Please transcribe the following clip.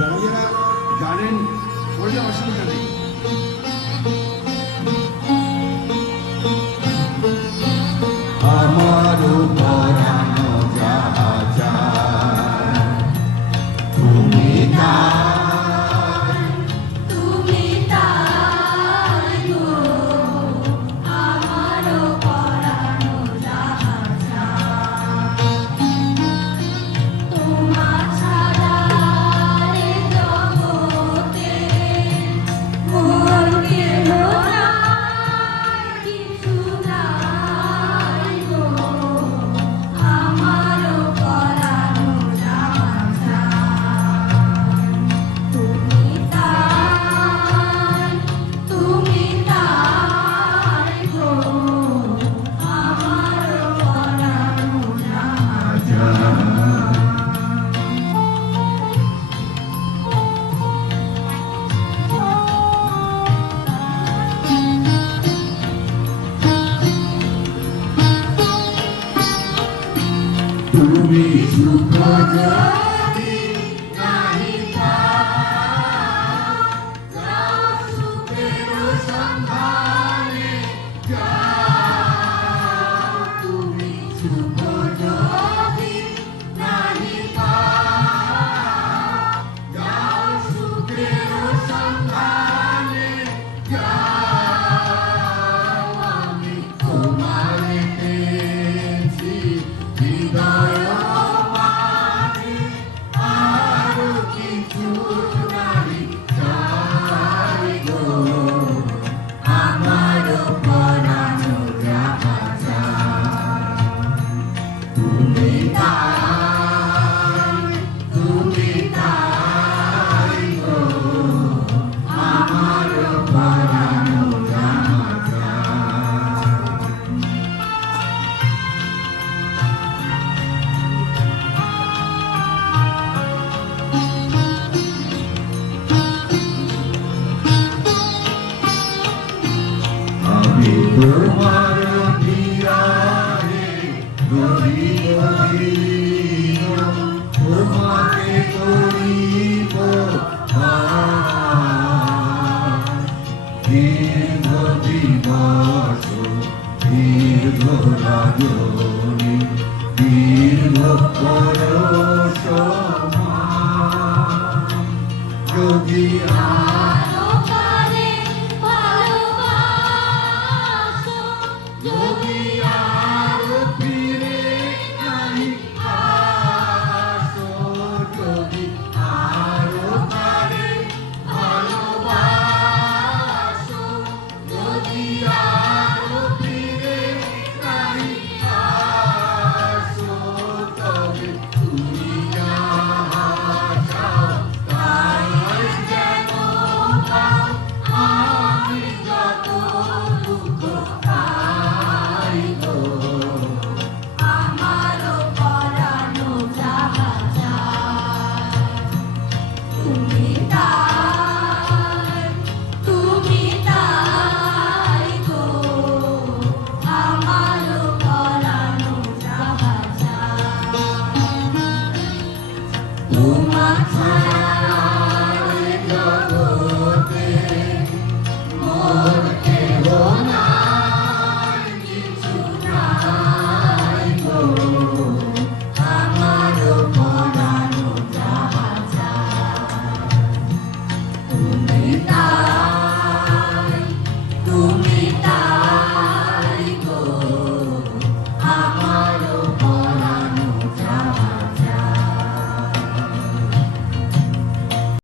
যারা জানেন বললে অসুবিধা নেই। আমারও পরানো যাহা চায় তুমি তাই, তুমি তাই গো, আমারও পরানো যাহা চায়। তোমার ছাড়া এ জগতে মোর কেহ নাই, কিছু নাই গো, আমারও পরানো যাহা চায়। তুমি তাই গো, আমারও পরানো যাহা চায়। তুমি সুখ যদি নাহি পাও, যাও সুখের সন্ধানে যাও। তুমি সুখ যদি নাহি পাও, যাও সুখের সন্ধানে যাও। আমি তোমারে পেয়েছি হৃদয় মাঝে, আরো কিছু নাহি চাই গো, আমারও পরানো যাহা চায়। তুমি তাই গো, আমারও পরানো যাহা চায়। আমি তোমার বিরাহে রহিব দিন, তোমাকে করিব দীর্ঘ দিবস দীর্ঘ রজনী দীর্ঘ পরশ যদি